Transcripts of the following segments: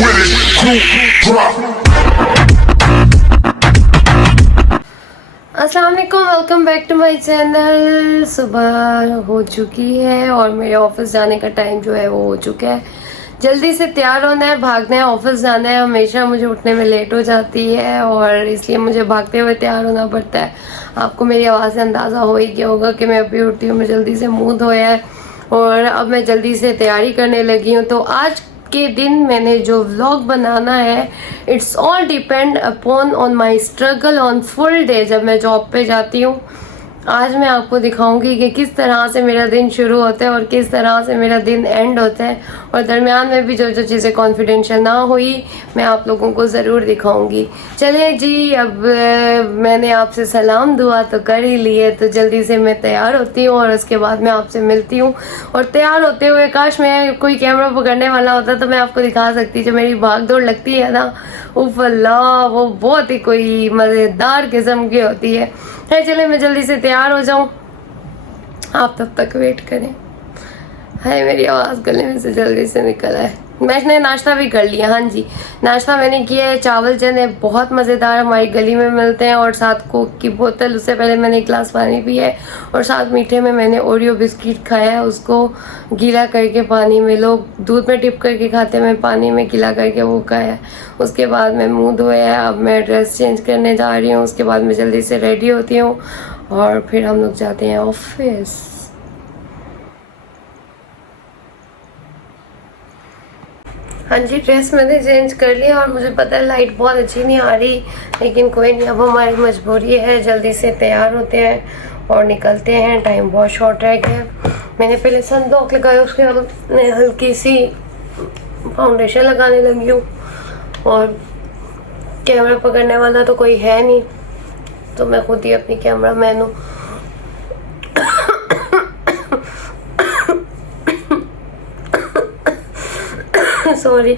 with it, crew drop. अस्सलाम वालेकुम, welcome back to my channel. सुबह हो चुकी है और मेरे ऑफिस जाने का टाइम जो है वो हो चुका है। जल्दी से तैयार होना है, भागना है, ऑफिस जाना है। हमेशा मुझे उठने में लेट हो जाती है और इसलिए मुझे भागते हुए तैयार होना पड़ता है। आपको मेरी आवाज़ से अंदाज़ा हो ही गया होगा कि मैं अभी उठती हूँ, मैं जल्दी से मुंह धोया है और अब मैं जल्दी से तैयारी करने लगी हूँ। तो आज के दिन मैंने जो व्लॉग बनाना है, it's all depend upon on my struggle on full day. जब मैं जॉब पे जाती हूँ, आज मैं आपको दिखाऊंगी कि किस तरह से मेरा दिन शुरू होता है और किस तरह से मेरा दिन एंड होता है, और दरमियान में भी जो जो चीज़ें कॉन्फिडेंशियल ना हुई मैं आप लोगों को ज़रूर दिखाऊंगी। चलिए जी, अब मैंने आपसे सलाम दुआ तो कर ही ली है, तो जल्दी से मैं तैयार होती हूँ और उसके बाद मैं आपसे मिलती हूँ। और तैयार होते हुए काश मैं कोई कैमरा पकड़ने वाला होता तो मैं आपको दिखा सकती। जो मेरी भाग दौड़ लगती है ना, उफ अल्लाह, वो बहुत ही कोई मज़ेदार किस्म की होती है। चले मैं जल्दी से तैयार हो जाऊं, आप तब तक वेट करें। हाय, मेरी आवाज़ गले में से जल्दी से निकल आए। मैंने नाश्ता भी कर लिया। हाँ जी, नाश्ता मैंने किया है। चावल चने बहुत मज़ेदार हमारी गली में मिलते हैं, और साथ कोक की बोतल। उससे पहले मैंने एक गिलास पानी पिया है, और साथ मीठे में मैंने ओरियो बिस्किट खाया है। उसको गीला करके पानी में, लोग दूध में टिप करके खाते हैं, मैं पानी में गीला करके वो खाया है। उसके बाद मैं मुँह धोया है, अब मैं ड्रेस चेंज करने जा रही हूँ। उसके बाद मैं जल्दी से रेडी होती हूँ और फिर हम लोग जाते हैं ऑफिस। हाँ जी, ड्रेस मैंने चेंज कर लिया और मुझे पता है लाइट बहुत अच्छी नहीं आ रही, लेकिन कोई नहीं, अब हमारी मजबूरी है। जल्दी से तैयार होते हैं और निकलते हैं, टाइम बहुत शॉर्ट रह गया। मैंने पहले सनब्लॉक लगाया, उसके बाद मैं हल्की सी फाउंडेशन लगाने लगी हूँ, और कैमरा पकड़ने वाला तो कोई है नहीं, तो मैं खुद ही अपनी कैमरा मैन हूँ। Sorry.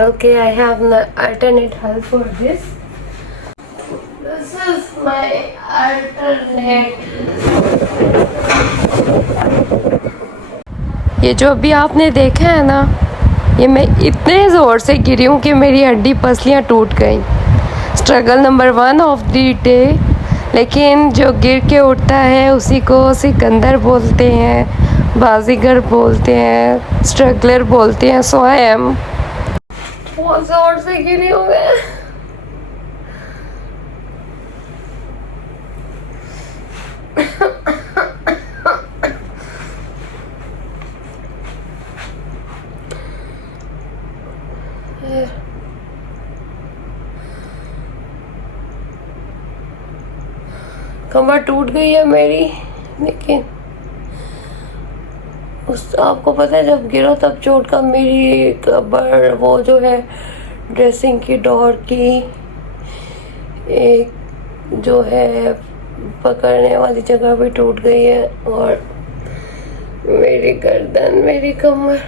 Okay, I have an alternate help for this. This is my alternate. ये जो अभी आपने देखा है ना, ये मैं इतने ज़ोर से गिरी हूँ कि मेरी हड्डी पसलियाँ टूट गई। Struggle number 1 of the day. लेकिन जो गिर के उठता है उसी को सिकंदर बोलते हैं, बाजीगर बोलते हैं, स्ट्रगलर बोलते हैं। सो आई एम बहुत ज़ोर से गिरी हूँ मैं। कमर टूट गई है मेरी, लेकिन उस आपको पता है जब गिरा तब चोट का मेरी कमर, वो जो है ड्रेसिंग की डोर की एक जो है पकड़ने वाली जगह भी टूट गई है, और मेरी गर्दन, मेरी कमर,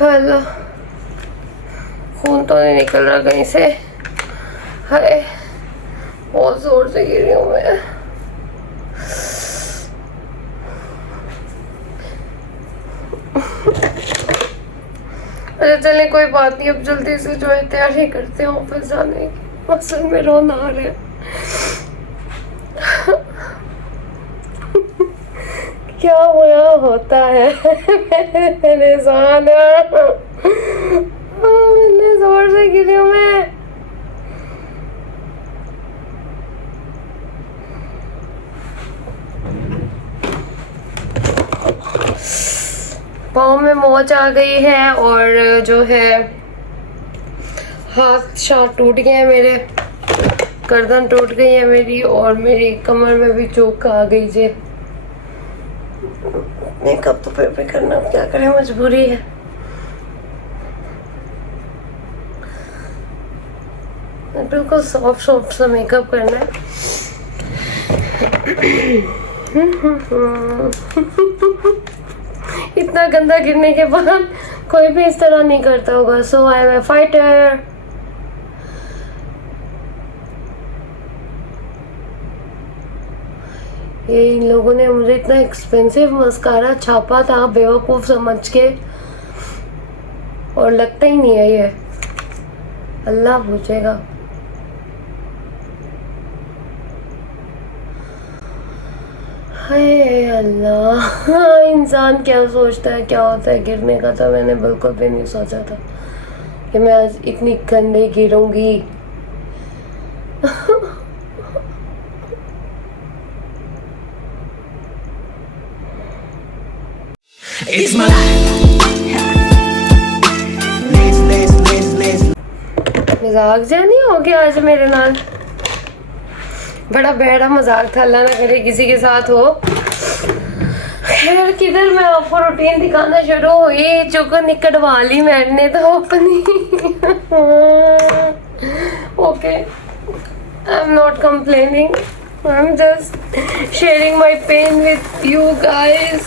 हाल खून तो नहीं निकल रहा कहीं से। हाय, बहुत जोर से गिरी हूँ मैं। अच्छा चले, कोई बात नहीं, अब जल्दी से जो है तैयारी करते हैं ऑफिस जाने की। असल में रोना आ रहा है। क्या हुआ होता है मेरे साथ, इतने जोर से गिरी हूँ मैं। पाँव में मोच आ गई है, और जो है हाथ शाथ टूट गए हैं मेरे, गर्दन टूट गई है मेरी, और मेरी कमर में भी चोट आ गई जे। मेकअप तो फिर भी करना, क्या करें, मजबूरी है। बिल्कुल सॉफ्ट सॉफ्ट सा मेकअप करना है। इतना गंदा गिरने के बाद कोई भी इस तरह नहीं करता होगा। सो आई एम ए फाइटर। ये इन लोगों ने मुझे इतना एक्सपेंसिव मस्कारा छापा था बेवकूफ समझ के, और लगता ही नहीं है ये। अल्लाह पूछेगा। हाय अल्लाह, इंसान क्या सोचता है क्या होता है गिरने का, तो मैंने बिल्कुल भी नहीं सोचा था कि मैं आज इतनी गंदे गिरूंगी। It's my life. मजाक जा नहीं हो गया आज मेरे नाल। बड़ा बेड़ा मजाक था, अल्लाह ना करे किसी के साथ हो। खैर किधर मैं आपको रूटीन दिखाना शुरू हुई, चुकन निकटवा ली मैंने तो अपनी। Okay, I am not complaining, I am just sharing my pain with you guys.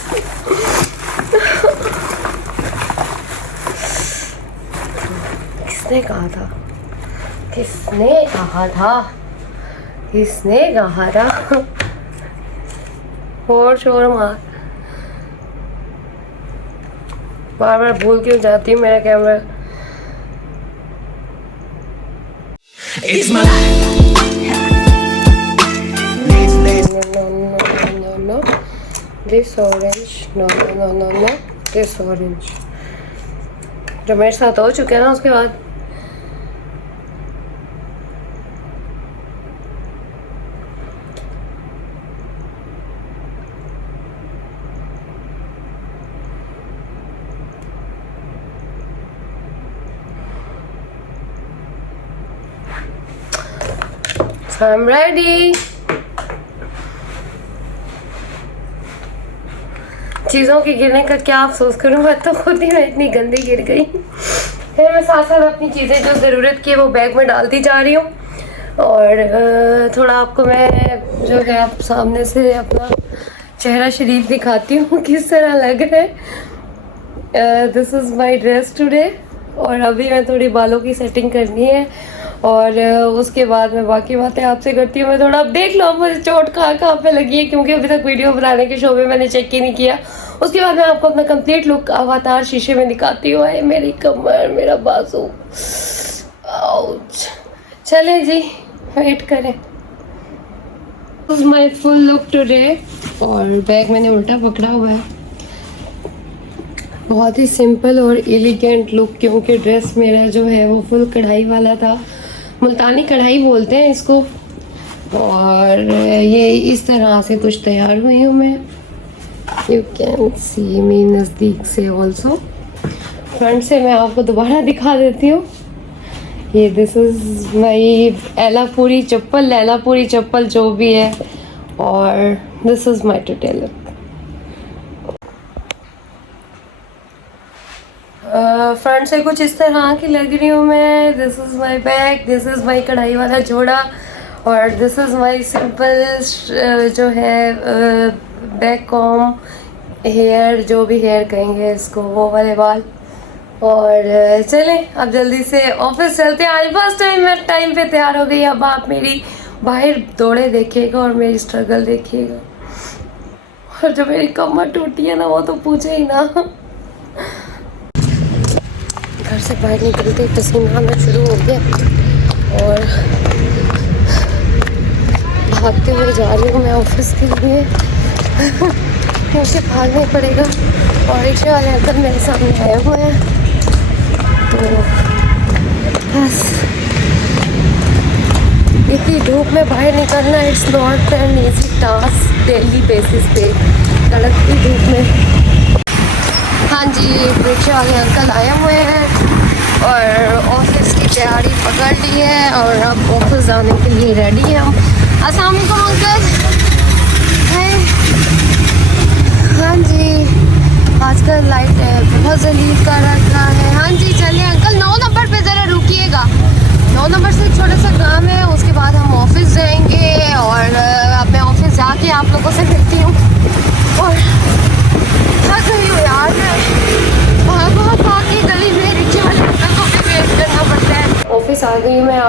किसने कहा था, किसने कहा था, किसने कहा था? और शोर मार, बार बार भूल क्यों जाती हूँ मेरा camera. It's my life. No. This orange. No. This orange. जो मेरे साथ हो चुके हैं ना उसके बाद I'm ready. चीज़ों के गिरने का क्या अफसोस करूँ, मैं तो खुद ही मैं इतनी गंदी गिर गई। फिर मैं साथ साथ अपनी चीज़ें जो ज़रूरत की है वो बैग में डालती जा रही हूँ, और थोड़ा आपको मैं जो है आप सामने से अपना चेहरा शरीफ दिखाती हूँ किस तरह लग रहा है। This is my dress today, और अभी मैं थोड़ी बालों की सेटिंग करनी है, और उसके बाद मैं बाकी बातें आपसे करती हूँ। मैं थोड़ा, अब देख लो मुझे चोट कहाँ पे लगी है, क्योंकि अभी तक वीडियो बनाने के शो में मैंने चेक ही नहीं किया। उसके बाद मैं आपको अपना कंप्लीट लुक अवतार शीशे में दिखाती हूँ। आए मेरी कमर, मेरा बाजू, आउच। चले जी, वेट करें। माई फुल लुक टुडे, और बैग मैंने उल्टा पकड़ा हुआ है। बहुत ही सिंपल और एलिगेंट लुक, क्योंकि ड्रेस मेरा जो है वो फुल कढ़ाई वाला था, मुल्तानी कढ़ाई बोलते हैं इसको। और ये इस तरह से कुछ तैयार हुई हूँ मैं। यू कैन सी मी नज़दीक से ऑल्सो। फ्रंट से मैं आपको दोबारा दिखा देती हूँ। ये दिस इज़ माई एलापुरी चप्पल, लैलापुरी चप्पल जो भी है, और this is my today look. Front से कुछ इस तरह की लग रही हूँ मैं। This is my bag, this is my कढ़ाई वाला जोड़ा, और दिस इज़ माई सिंपल जो है बैक कॉम हेयर, जो भी हेयर कहेंगे इसको, वो वाले बाल। और चलें अब जल्दी से ऑफिस चलते हैं। आज फर्स्ट टाइम मैं टाइम पे तैयार हो गई। अब आप मेरी बाहर दौड़े देखिएगा और मेरी स्ट्रगल देखिएगा, और जो मेरी कमर टूटी है ना वो तो पूछे ही ना। घर से बाहर निकलते ही पसीना आना शुरू हो गया, और भागते हुए जा रही हूँ मैं ऑफिस के लिए। मुझे भागना पड़ेगा, और रिक्शे वाले अंकल मेरे सामने आए हुए हैं, तो बस इतनी धूप में बाहर निकलना it's not an easy task daily basis पे, कड़कती धूप में। हाँ जी, रिक्शे वाले अंकल आए हुए हैं और ऑफिस की तैयारी पकड़ ली है, और अब ऑफिस जाने के लिए रेडी है हम। अस्सलाम वालेकुम अंकल। हाँ जी, आजकल लाइट बहुत जलील कर रखा है। हाँ जी चलिए अंकल, 9 नंबर पे ज़रा रुकिएगा। 9 नंबर से एक छोटा सा काम है, उसके बाद हम ऑफिस जाएंगे, और अब मैं ऑफिस जा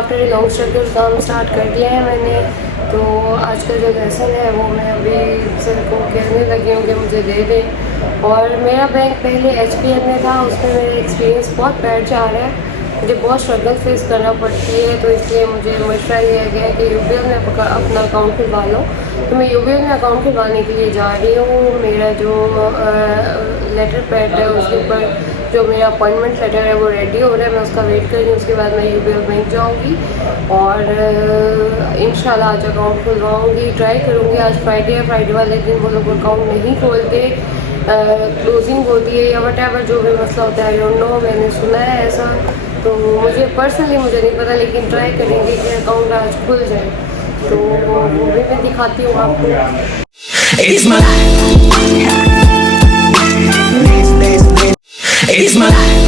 आफ्टर ए लॉन्ग स्ट्रगल काम स्टार्ट कर दिया है मैंने। तो आज का जो लेसन है वो मैं अभी सर को कहने लगी हूँ कि मुझे दे दें। और मेरा बैंक पहले HPL में था, उसमें मेरा एक्सपीरियंस बहुत बैड जा रहा है, मुझे बहुत स्ट्रगल फेस करना पड़ती है। तो इसलिए मुझे मशवरा दिया गया है कि UBL में अपना अकाउंट खुलवा लो। तो मैं UBL में अकाउंट खुलवाने के लिए जा रही हूँ। मेरा जो लेटर पैड है उसके ऊपर जो मेरा अपॉइंटमेंट लेटर है वो रेडी हो रहा है, मैं उसका वेट कर रही हूँ। उसके बाद मैं UBL बैंक जाऊँगी और इंशाल्लाह आज अकाउंट खुलवाऊँगी, ट्राई करूँगी। आज फ्राइडे है, फ्राइडे वाले दिन वो लोग अकाउंट नहीं खोलते, क्लोजिंग होती है या वट जो भी मसला होता है, आई डोंट नो, मैंने सुना है ऐसा। तो मुझे पर्सनली मुझे नहीं पता, लेकिन ट्राई करेंगे कि अकाउंट आज खुल जाए। तो वो भी मैं दिखाती हूँ आपको। It's my life. It's my life.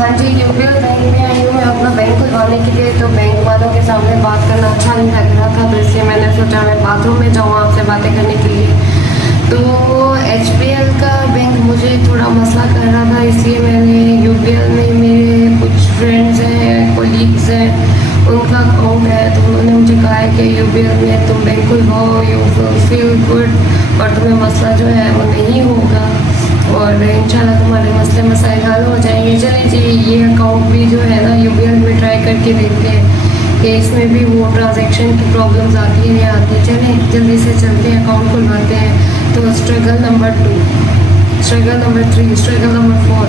हाँ जी, UBL बैंक में आई हूँ मैं अपना बैंक खुलवाने के लिए। तो बैंक वालों के सामने बात करना अच्छा नहीं लग रहा था, तो इसलिए मैंने सोचा मैं बाथरूम में जाऊँ आपसे बातें करने के लिए। तो HPL का बैंक मुझे थोड़ा मसला कर रहा था, इसलिए मैंने UBL में मेरे कुछ फ्रेंड्स हैं, कोलीग्स हैं, उनका अकाउंट है। तो उन्होंने मुझे कहा है कि UBL में तुम बैंक खुलवाओ, यू फील गुड और तुम्हें मसला जो है वो नहीं होगा और इंशाल्लाह तुम्हारे मसले मसाइल हल हो जाएंगे। चलिए जी, ये अकाउंट भी जो है ना UBL में ट्राई करके देखते हैं कि इसमें भी वो ट्रांजैक्शन की प्रॉब्लम्स आती है या आती। चलें जल्दी से चलते हैं, अकाउंट खुलवाते हैं। तो struggle number 2, struggle number 3, struggle number 4।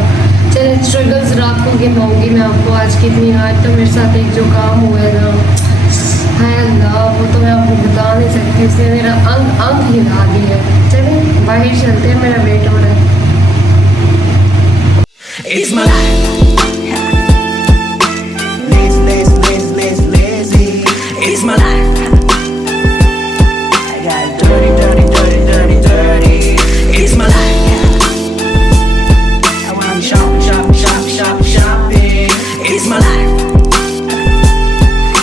चलिए स्ट्रगल्स रात को गिनाऊंगी मैं आपको आज कितनी। आज तो मेरे साथ एक जो काम हुआ है ना, हाय अल्लाह, वो तो मैं आपको बता नहीं सकती, उसने मेरा अंग हिला दिया। चलिए बाहर चलते हैं, मेरा वेट हो रहा है। It's my life. It's my life. I got dirty, dirty, dirty, dirty, dirty. It's my life. I want shopping, shopping, shopping, shopping, shopping. It's my life.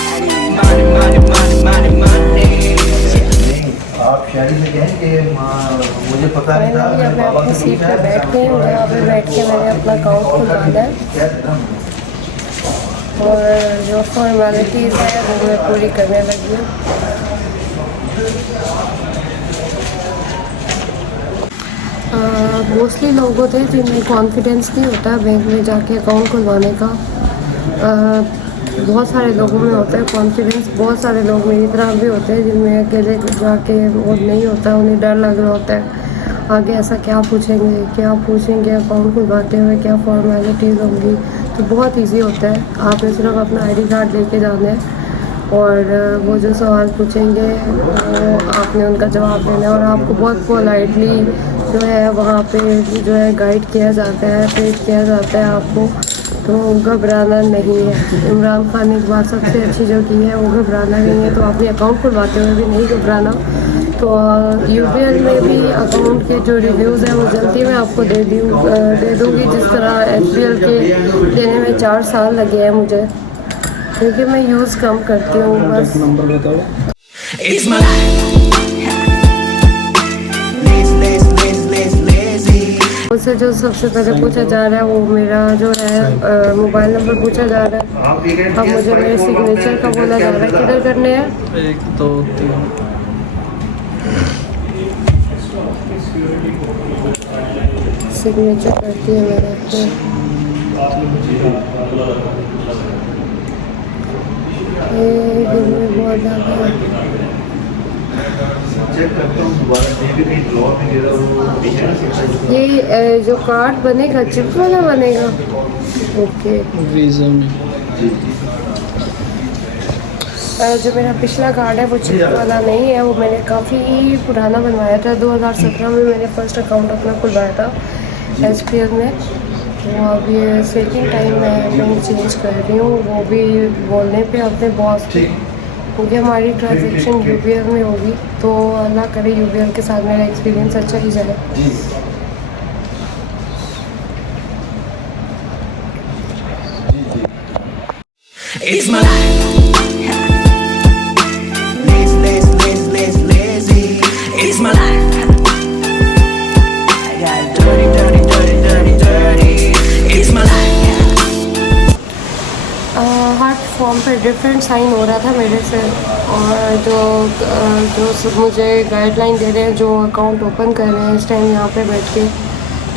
I need money, money, money, money, money. आप शादी में कहें कि मुझे पता नहीं था, मैं बाबा अपनी से सीट पूछा पर बैठ गई हूँ, यहाँ पे बैठ के मैंने अपना अकाउंट खुलवाना है और जो फॉर्मेलिटीज़ है वो मैं पूरी करने लगी हूँ। मोस्टली लोग होते हैं जिनमें कॉन्फिडेंस नहीं होता बैंक में जाके अकाउंट खुलवाने का। बहुत सारे लोगों में होता है कॉन्फिडेंस, बहुत सारे लोग मेरी तरह भी होते हैं जिनमें अकेले जाके वो नहीं होता, उन्हें डर लग रहा होता है आगे ऐसा क्या पूछेंगे अकाउंट खुलवाते हुए, क्या फॉर्मेलिटीज़ होंगी। तो बहुत इजी होता है, आपने सिर्फ अपना ID कार्ड लेके जाना है और वो जो सवाल पूछेंगे वो आपने उनका जवाब देना है और आपको बहुत पोलाइटली जो है वहाँ पे जो है गाइड किया जाता है, पेश किया जाता है आपको। तो घबराना नहीं है। इमरान खान ने एक बात सबसे अच्छी जो की है वो घबराना नहीं है, तो अपने अकाउंट खुलवाते हुए भी नहीं घबराना। तो UBL में भी अकाउंट के जो रिव्यूज़ हैं वो जल्दी मैं आपको दे दूँगी, जिस तरह HPL के देने में 4 साल लगे हैं मुझे, क्योंकि मैं यूज़ कम करती हूँ बस। It's my life. मुझसे जो सबसे पहले पूछा जा रहा है वो मेरा जो है मोबाइल नंबर पूछा जा रहा है। अब मुझे मेरे सिग्नेचर का बोला जा रहा है, किधर करने हैं? 1 2 3 सिग्नेचर करती है मेरे पे। बहुत ज़्यादा चेक करता हूँ दोबारा, देखिए कहीं ड्रॉर में गिरा वो पीछे ना सकता है। ये जो कार्ड बनेगा चिप वाला बनेगा। ओके, वीज़ा में जो मेरा पिछला कार्ड है वो चिप वाला नहीं है, वो मैंने काफ़ी पुराना बनवाया था। 2017 में मैंने फर्स्ट अकाउंट अपना खुलवाया था HPL में। तो अब ये सेकंड टाइम मैं बैंक चेंज कर रही हूँ, वो भी बोलने पे अपने बॉस के, क्योंकि हमारी ट्रांजेक्शन UBL में होगी। तो अल्लाह करे UBL के साथ मेरा एक्सपीरियंस अच्छा ही जाए। It's my life. It's my life. I got dirty, dirty, dirty, dirty, dirty. It's my life. Form पे डिफरेंट साइन हो रहा था मेरे से, और जो मुझे गाइडलाइन दे रहे हैं, जो अकाउंट ओपन कर रहे हैं इस टाइम यहाँ पे बैठ के,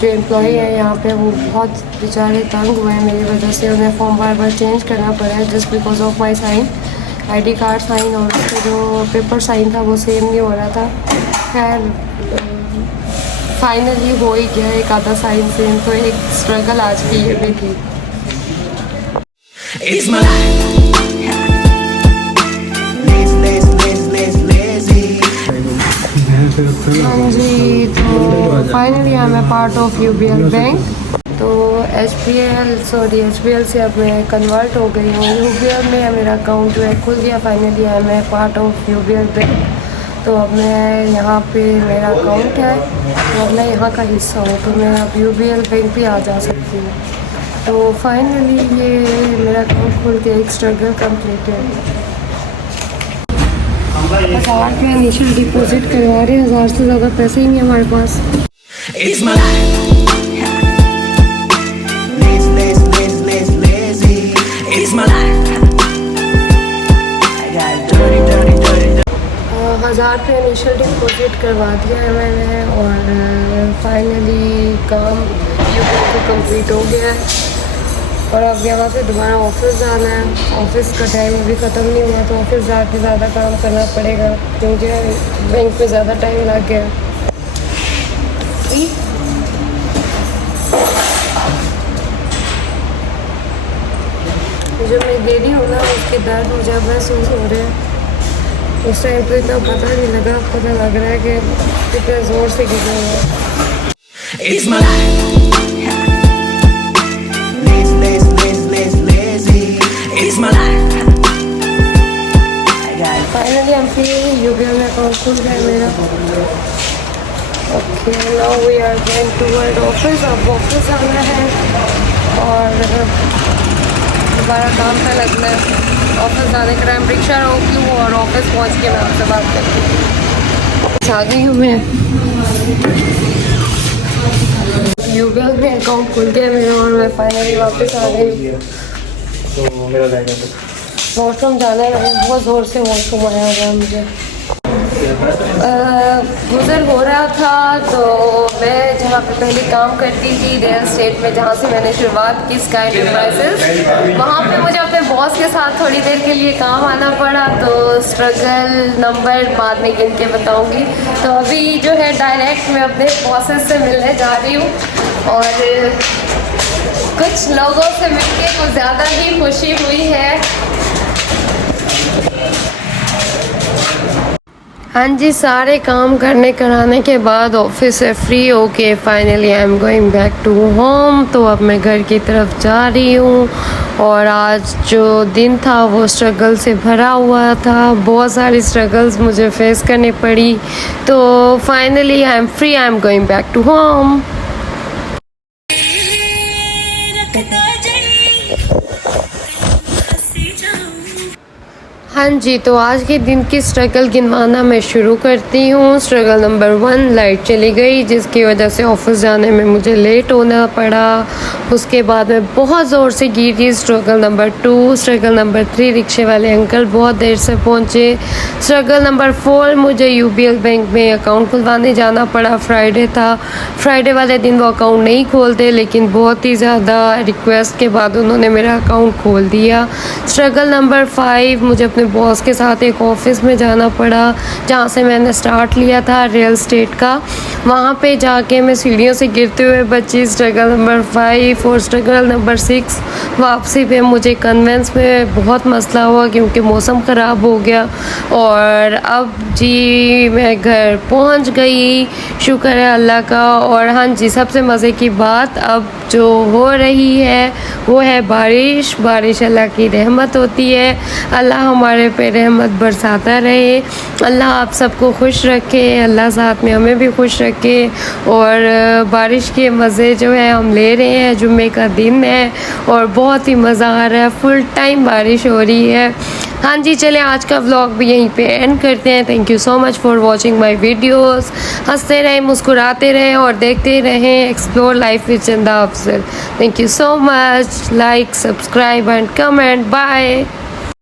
जो एम्प्लॉई है यहाँ पे, वो बहुत बेचारे तंग हुए हैं मेरी वजह से। उन्हें फॉर्म बार बार चेंज करना पड़ा है just because of my sign, ID card sign, और उसका जो पेपर साइन था वो सेम नहीं हो रहा था। खैर फाइनली हो ही गया एक आधा साइन सेम, तो एक स्ट्रगल आज की ये भी थी। It's my life. Lazy. हाँ जी, तो finally I am a part of UBL bank. तो HBL से अब मैं कन्वर्ट हो गई हूँ UBL में। मेरा अकाउंट जो है खुल गया finally. I am a part of UBL bank. तो अब मैं यहाँ पे मेरा अकाउंट है, तो अब मैं यहाँ का हिस्सा हूँ, तो मैं अब UBL बैंक भी आ जा सकती हूँ। तो फाइनली ये मेरा अकाउंट खुल के एक स्ट्रगल कंप्लीट है। 1000 रुपये इनिशियल डिपॉजिट करवा रहे हैं, 1000 से ज़्यादा पैसे ही नहीं हमारे पास। It's my life. Lazy. It's my life. I got dirty. 1000 रुपये इनिशियल डिपॉजिट करवा दिया है मैंने, और फाइनली काम UBL को कंप्लीट हो गया है। और अब यहाँ से दोबारा ऑफिस जाना है। ऑफिस का टाइम अभी ख़त्म नहीं हुआ, तो ऑफिस जाके ज़्यादा काम करना पड़ेगा क्योंकि बैंक में ज़्यादा टाइम लग गया। जो मैं दे रही हूँ ना, उसके दर्द मुझे महसूस हो रहे हैं। उस टाइम तो इतना पता नहीं लगा, पता लग रहा है कि कितने ज़ोर से गिर रहा है। It's my life. Lazy. It's my life. Finally हम फ्री UBL में अकाउंट खुल गया मेरा। Okay, now we are going toward office. अब ऑफिस आना है और दोबारा काम पे लगना है। ऑफिस जाने का टाइम रिक्शा रोकी हूँ और ऑफिस पहुँच के मैं आपसे बात करती हूँ। आ गई हूँ मैं। UBL में अकाउंट खुल गया मेरा और मैं फाइनली वापस आ गई हूँ। तो मेरा जाएगा वॉशरूम जाना है, बहुत ज़ोर से वॉशरूम आया हुआ है मुझे। गुजर हो रहा था, तो मैं जहाँ पे पहले काम करती थी रियल स्टेट में, जहाँ से मैंने शुरुआत की स्काई एंटरप्राइजेस, वहाँ पे मुझे अपने बॉस के साथ थोड़ी देर के लिए काम आना पड़ा। तो स्ट्रगल नंबर बाद में गिन के बताऊँगी। तो अभी जो है डायरेक्ट मैं अपने बॉसेस से मिलने जा रही हूँ, और कुछ लोगों से मिलके कुछ ज़्यादा ही खुशी हुई है। हाँ जी, सारे काम करने कराने के बाद ऑफिस से फ्री होके finally I am going back to home. तो अब मैं घर की तरफ जा रही हूँ, और आज जो दिन था वो स्ट्रगल से भरा हुआ था। बहुत सारी स्ट्रगल्स मुझे फेस करनी पड़ी। तो finally I am free, I am going back to home. हाँ जी, तो आज के दिन की स्ट्रगल गिनवाना मैं शुरू करती हूँ। स्ट्रगल नंबर 1, लाइट चली गई जिसकी वजह से ऑफिस जाने में मुझे लेट होना पड़ा। उसके बाद मैं बहुत ज़ोर से गिरी। स्ट्रगल नंबर 2, स्ट्रगल नंबर 3, रिक्शे वाले अंकल बहुत देर से पहुँचे। स्ट्रगल नंबर 4, मुझे UBL बैंक में अकाउंट खुलवाने जाना पड़ा। फ्राइडे था, फ्राइडे वाले दिन वो अकाउंट नहीं खोलते, लेकिन बहुत ही ज़्यादा रिक्वेस्ट के बाद उन्होंने मेरा अकाउंट खोल दिया। स्ट्रगल नंबर 5, मुझे अपने बॉस के साथ एक ऑफिस में जाना पड़ा जहाँ से मैंने स्टार्ट लिया था रियल स्टेट का। वहाँ पे जाके मैं सीढ़ियों से गिरते हुए बची। स्ट्रगल नंबर 5 और स्ट्रगल नंबर 6, वापसी पे मुझे कन्वेंस में बहुत मसला हुआ क्योंकि मौसम ख़राब हो गया। और अब जी मैं घर पहुँच गई, शुक्र है अल्लाह का। और हाँ जी, सबसे मज़े की बात अब जो हो रही है वो है बारिश। बारिश अल्लाह की रहमत होती है। अल्लाह हमारे पे रहमत बरसाता रहे। अल्लाह आप सबको खुश रखे, अल्लाह साथ में हमें भी खुश रखे। और बारिश के मज़े जो है हम ले रहे हैं। जुम्मे का दिन है और बहुत ही मज़ा आ रहा है। फुल टाइम बारिश हो रही है। हाँ जी, चलें आज का व्लॉग भी यहीं पे एंड करते हैं। Thank you so much for watching my videos. हंसते रहें, मुस्कुराते रहें और देखते रहें explore life with Chanda Afzal. Thank you so much. Like, subscribe and comment. Bye.